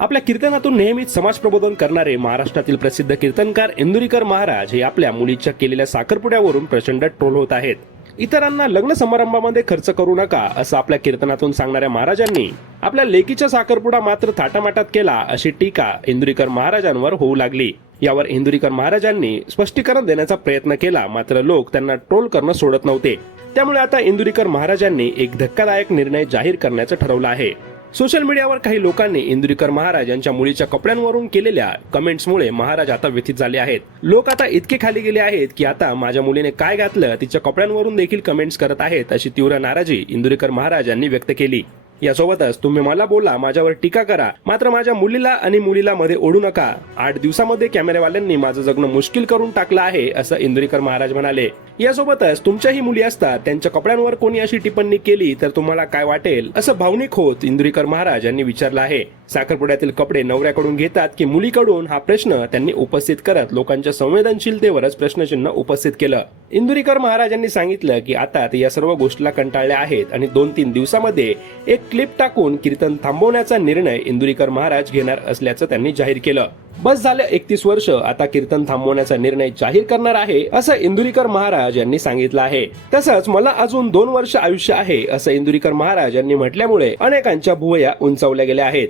आपल्या कीर्तनातून नेहमीच समाज प्रबोधन करणारे महाराष्ट्रातील प्रसिद्ध कीर्तनकार इंदुरीकर महाराज हे आपल्या मुलीच्या केलेल्या साखरपुड्यावरून प्रचंड ट्रोल होत आहेत. इतरांना लग्न समारंभामध्ये खर्च करू नका असं आपल्या कीर्तनातून सांगणाऱ्या महाराजांनी आपल्या लेकीचा साखरपुडा मात्र थाटामाटात केला अशी टीका इंदुरीकर महाराजांवर होऊ लागली. यावर इंदुरीकर महाराजांनी स्पष्टीकरण देण्याचा प्रयत्न केला, मात्र लोक त्यांना ट्रोल करणं सोडत नव्हते. त्यामुळे आता इंदुरीकर महाराजांनी एक धक्कादायक निर्णय जाहीर करण्याचं ठरवलं आहे. सोशल मीडियावर काही लोकांनी इंदुरीकर महाराज यांच्या मुलीच्या कपड्यांवरून केलेल्या कमेंट्समुळे महाराज आता व्यथित झाले आहेत. लोक आता इतके खाली गेले आहेत की आता माझ्या मुलीने काय घातलं तिच्या कपड्यांवरून देखील कमेंट्स करत आहेत अशी तीव्र नाराजी इंदुरीकर महाराज यांनी व्यक्त केली. यासोबतच तुम्ही मला बोला, माझ्यावर टीका करा, मात्र माझ्या मुलीला आणि मुलीला मध्ये ओढू नका. 8 दिवसामध्ये कॅमेरावाल्यांनी माझं जगणं मुश्किल करून टाकलं आहे असं इंदुरीकर महाराज म्हणाले. यासोबतच तुमच्याही मुली असतात, त्यांच्या कपड्यांवर कोणी अशी टिप्पणी केली तर तुम्हाला काय वाटेल असं भावनिक होत इंदुरीकर महाराज यांनी विचारलं आहे. साखरपुड्यातील कपडे नवऱ्याकडून घेतात की मुलीकडून हा प्रश्न त्यांनी उपस्थित करत लोकांच्या संवेदनशीलतेवरच प्रश्नचिन्ह उपस्थित केलं. इंदुरीकर महाराज यांनी सांगितलं की आता ते या सर्व गोष्टीला कंटाळले आहेत आणि 2-3 दिवसामध्ये एक क्लिप टाकून कीर्तन थांबवण्याचा निर्णय इंदुरीकर महाराज घेणार असल्याचं त्यांनी जाहीर केलं. बस झालं 31 वर्ष, आता कीर्तन थांबवण्याचा निर्णय जाहीर करणार आहे असं इंदुरीकर महाराज यांनी सांगितलं आहे. तसंच मला अजून 2 वर्ष आयुष्य आहे असं इंदुरीकर महाराज यांनी म्हटल्यामुळे अनेकांच्या भुवया उंचावल्या गेल्या आहेत.